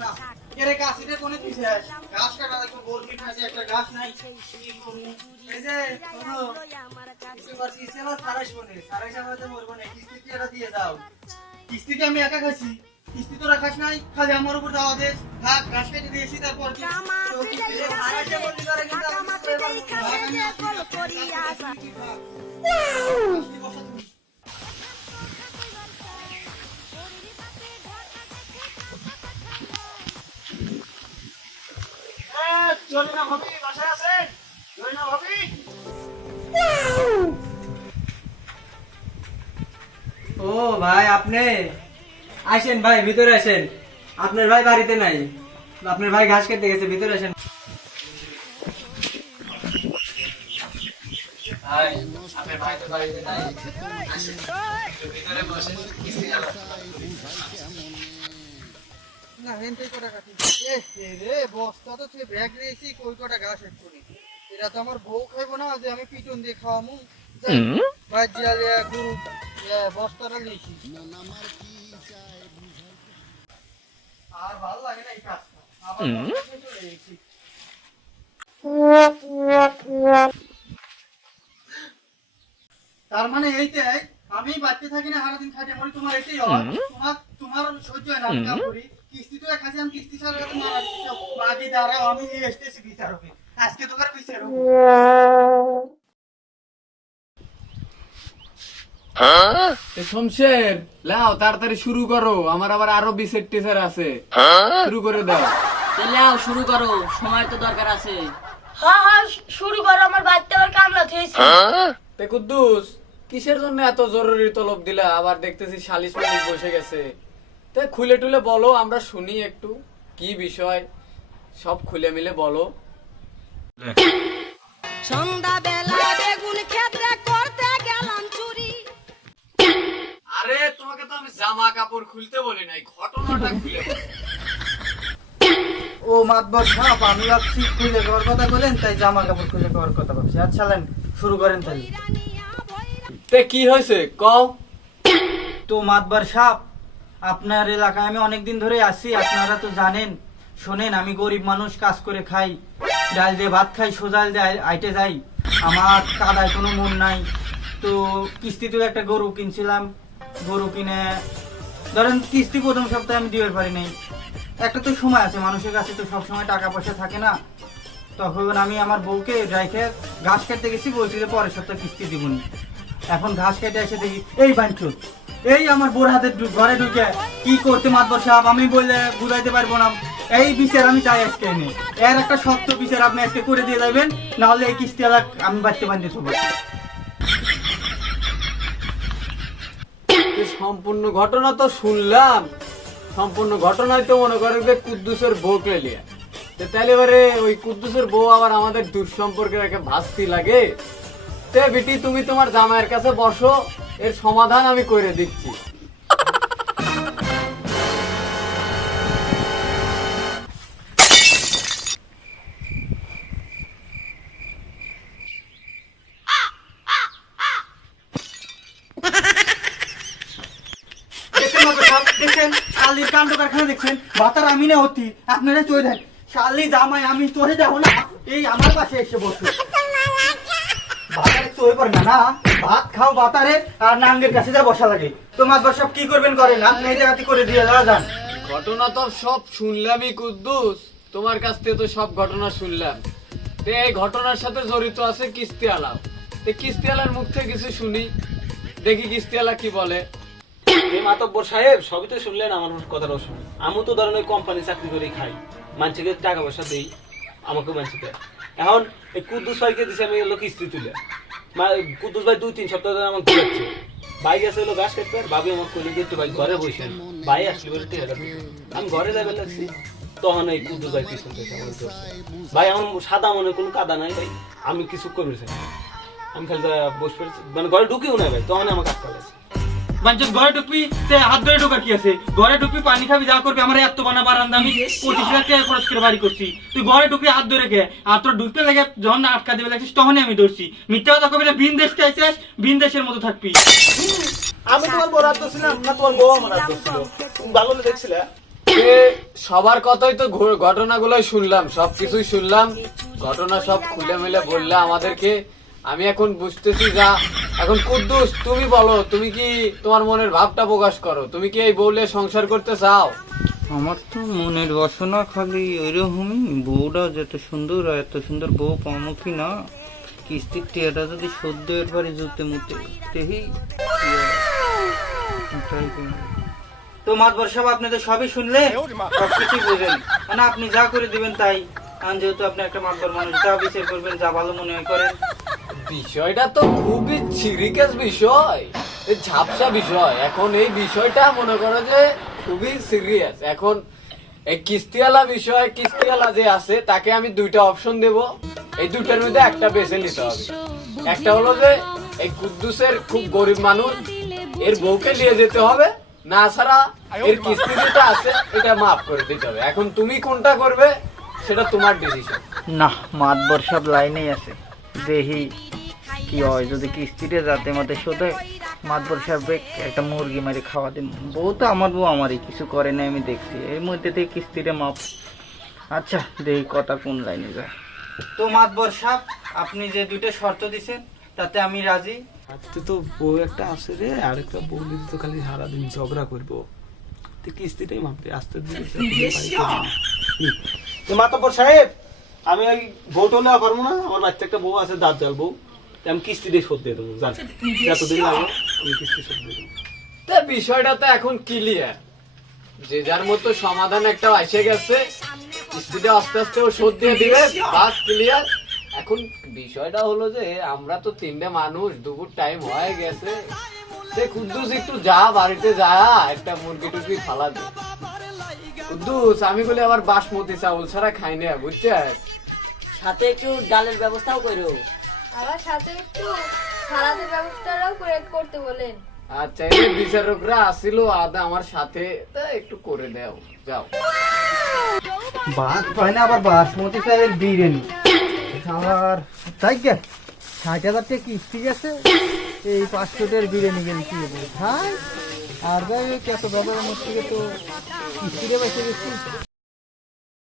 না এরে কাশিতে কোনে দিছিস গাছ কাটা লাগবে গোল কি আছে একটা গাছ নাই এই যে শোনো এবার কিস্তি আমার সারাইশ বনে সারাইশ আমাদের মরবো না কিস্তি এটা দিয়ে দাও কিস্তি আমি একা খাইছি কিস্তি তো রাখাস নাই খালি আমার উপর দাও দেশ থাক গাছ কেটে দিয়েছি তারপর কি তো কিস্তি সারাইশে বলতে পারে কিন্তু জরিনা ভাবি বাসায় আছেন জরিনা ভাবি ও ভাই আপনি আসেন ভাই ভিতরে আসেন আপনার ভাই বাড়িতে নাই আপনার ভাই ঘাস কেটে গেছে ভিতরে আসেন ভাই আপনার ভাই তো বাড়িতে নাই আসেন ভিতরে বসেন কিস্তি আলাপ না হেনতে কটা কাটি এ রে বস্তা তো তুই ব্যাগ রেছি কই কটা ঘাস এক করি এরা তো আমার বউ খাইবো না যে আমি পিটন দিয়ে খাওয়ামু ভাই জিয়ালে গুরু বস্তাটা লিখি আর ভালো লাগে না এই কাজটা আবার চলে গেছি তার মানে এইটাই আমি বাড়তে থাকি না সারাদিন খাটে মরি তোমার এটাই হয় তোমার সহ্য হয় না আমি কাম করি কিস্তি তো খাচ্ছি আমি কিস্তি ছাড়া মারা বাকি দাঁড়াও আমি এসতেছি বিচার হবে আজকে তো করে বিচার হবে শমশের লাও তাড়াতাড়ি শুরু করো আমার আবার আরো বিশেষ টিচার আছে শুরু করে দাও লাও শুরু করো সময় তো দরকার আছে হ্যাঁ হ্যাঁ শুরু করো আমার বাড়িতে আবার কামলা থইছে তে কুদ্দুস কিসের জন্য এত জরুরি তলব দিলা আবার দেখতেছি সালিশ মালিশ বসে গেছে তে খুলে টুলে বলো আমরা শুনি একটু কি বিষয় সব খুলে মিলে বলো সন্ধ্যা বেলা বেগুন ক্ষেত্রে করতে গেলাম চুরি আরে তোমাকে তো আমি জামা কাপড় খুলতে বলি নাই ঘটনাটা খুলে বলো। ও মাতবর সাপ আমি ভাবছি খুলে খাওয়ার কথা বলেন তাই জামা কাপড় খুলে খাওয়ার কথা ভাবছি আচ্ছা লেন শুরু করেন তাহলে তে কি হয়েছে কও তো মাতবার সাপ আপনার এলাকায় আমি অনেকদিন ধরে আছি আপনারা তো জানেন শোনেন আমি গরিব মানুষ কাজ করে খাই ডাল দিয়ে ভাত খাই সোজাল দিয়ে আইটে যাই আমার কাদায় কোনো মন নাই তো কিস্তিতে একটা গরু কিনছিলাম গরু কিনে ধরেন কিস্তি প্রথম সপ্তাহে আমি দিতে পারি নাই একটা তো সময় আছে মানুষের কাছে তো সবসময় টাকা পয়সা থাকে না তখন আমি আমার বউকে রেখে ঘাস কাটতে গেছি বলছি যে পরের সপ্তাহে কিস্তি দিবনি এখন ঘাস কেটে এসে দেখি এই বাঞ্চুত এই আমার বোর হাতে ঘরে ঢুকে কি করতে মাতবর সাহেব আমি বললে বুঝাইতে পারবো না এই বিচার আমি চাই আজকে এনে এর একটা শক্ত বিচার আপনি আজকে করে দিয়ে যাবেন নাহলে এই কিস্তি আলাদা আমি বাড়তে বান্ধে থাকবো সম্পূর্ণ ঘটনা তো শুনলাম সম্পূর্ণ ঘটনায় তো মনে করে যে কুদ্দুসের বউ পেলিয়া তাহলে এবারে ওই কুদ্দুসের বউ আবার আমাদের দুঃসম্পর্কের একটা ভাস্তি লাগে তে বিটি তুমি তোমার জামাইয়ের কাছে বসো এর সমাধান আমি করে দিচ্ছি দেখছেন শালির কাণ্ড কারখানা দেখছেন বাতার আমি না হতি আপনারা চলে দেন শালি জামাই আমি চলে যাবো না এই আমার পাশে এসে বসো বাতারে চলে পারে না ভাত খাও বাতারে আর নাঙ্গের কাছে যা বসা লাগে তোমার সব কি করবেন করেন আপনি এই জায়গাতে করে দিয়ে যান ঘটনা তো সব শুনলামই কুদ্দুস তোমার কাছ থেকে তো সব ঘটনা শুনলাম তে এই ঘটনার সাথে জড়িত আছে কিস্তি আলাপ কিস্তি আলার মুখ থেকে কিছু শুনি দেখি কিস্তি আলা কি বলে মাতব্বর সাহেব সবই তো শুনলেন আমার কথাটাও শুনি আমি তো ধরেন ওই কোম্পানি চাকরি করেই খাই মানুষকে টাকা পয়সা দিই আমাকে মানুষকে এখন এই কুদ্দুস ভাইকে দিছে আমি এলো কিস্তি তুলে কুদ্দুস ভাই 2-3 সপ্তাহ ধরে আমাকে ঘুরাচ্ছে ভাই গেছে হলো ঘাস কাটতে ভাবি আমাকে কইলে যে ভাই ঘরে বসে ভাই আসলে বলে ঠিক আছে আমি ঘরে যাবে লাগছি তখন এই কুদ্দুস ভাই পিছন থেকে আমার ধরছে ভাই আমার সাদা মনে কোনো কাদা নাই ভাই আমি কিছু করেছি আমি খালি বসে পড়েছি মানে ঘরে ঢুকেও না ভাই তখন আমাকে আটকা লাগছে বাঞ্চত ঘরে ঢুকবি হাত ধরে ঢোকার কি আছে ঘরে ঢুকবি পানি খাবি যা করবি আমার এত বানা বারান্দা আমি 25 লাখ টাকা খরচ করে বাড়ি করছি তুই ঘরে ঢুকবি হাত ধরে কে আর তোর ঢুকতে লাগে যখন আটকা দেবে লাগছিস তখনই আমি ধরছি মিথ্যা কথা কবি না বিন দেশতে আইছিস বিন দেশের মতো থাকবি আমি তোমার বড় আত্ম ছিলাম না তোমার বউ আমার আত্ম ছিল তুমি ভালো দেখছিলে সবার কথাই তো ঘটনাগুলোই শুনলাম, সবকিছুই শুনলাম, ঘটনা সব খুলে মিলে বললে আমাদেরকে। আমি এখন বুঝতেছি যা। এখন কুদ্দুস তুমি বলো, তুমি কি তোমার মনের ভাবটা প্রকাশ করো, তুমি কি এই বউলে সংসার করতে চাও? আমার তো মনের বাসনা খালি ওইরকমই, বউটা যত সুন্দর আর এত সুন্দর বউ পামো কি না, কিস্তির টিয়াটা যদি সদ্য এরবারে জুতে মুতে তেহি তো মাতবর সাহেব, আপনি তো সবই শুনলেন, সবকিছুই বোঝেন, মানে আপনি যা করে দিবেন তাই। কারণ যেহেতু আপনি একটা মাতবর মানুষ, যা বিচার করবেন, যা ভালো মনে হয় করেন। বিষয়টা তো খুবই সিরিয়াস বিষয়, এই ঝাপসা বিষয়। এখন এই বিষয়টা মনে করো যে খুবই সিরিয়াস। এখন এই কিস্তিওয়ালা বিষয়, কিস্তিওয়ালা যে আছে তাকে আমি দুইটা অপশন দেব, এই দুইটার মধ্যে একটা বেছে নিতে হবে। একটা হলো যে এই কুদ্দুসের খুব গরিব মানুষ, এর বউকে নিয়ে যেতে হবে, না ছাড়া এর কিস্তি যেটা আছে এটা মাফ করে দিতে হবে। এখন তুমি কোনটা করবে সেটা তোমার ডিসিশন। না, মাতবর সব লাইনেই আছে, দেখি কি হয়। যদি কিস্তিতে যাতে মতে শোধে, মাতবর সাহেব একটা মুরগি মারি খাওয়া দিন। বউ তো আমার বউ, আমারই কিছু করে না, আমি দেখছি এর মধ্যে থেকে কিস্তিতে মাপ। আচ্ছা, দেখি কথা কোন লাইনে যায়। তো মাতবর সাহেব, আপনি যে দুইটা শর্ত দিছেন তাতে আমি রাজি। আজকে তো বউ একটা আছে রে, আরেকটা বউ দিদি তো খালি সারাদিন ঝগড়া করবো, তুই কিস্তিটাই মাপতে আসতে মাতাব্বর সাহেব, আমি ওই বউ টোলে পারবো না, আমার বাচ্চা একটা বউ আছে, দাঁত জল বউ, আমি কিস্তি দিয়ে শোধ দিয়ে দেবো, জান যতদিন লাগবে আমি কিস্তি শোধ দিয়ে দেবো। তা বিষয়টা তো এখন ক্লিয়ার, যে যার মতো সমাধান একটা এসে গেছে, কিস্তিটা আস্তে আস্তে ও শোধ দিয়ে দিবে, বাস ক্লিয়ার। এখন বিষয়টা হলো যে আমরা তো তিনটে মানুষ, দুপুর টাইম হয়ে গেছে, কুদ্দুস একটু যা বাড়িতে যা একটা মুরগি টুরগি ফালা দে। কুদ্দুস, আমি বলি আবার বাসমতি চাউল ছাড়া খাই না, বুঝছিস? সাথে একটু ডালের ব্যবস্থাও করো। আমার সাথে একটু সালাদের ব্যবস্থাটাও করতে বলেন। আচ্ছা, এই বিচারকরা আসিল আদা আমার সাথে, তা একটু করে দাও, যাও। ভাত পায় না, আবার বাসমতি চালের বিরিয়ানি খাওয়ার তাই কে ৬০,০০০ টাকা কিস্তি গেছে, এই ৫০০ টাকার বিরিয়ানি গেলে কি হবে? হ্যাঁ, আর যাই হোক, এত ব্যবহার থেকে তো কিস্তিতে বেঁচে গেছি।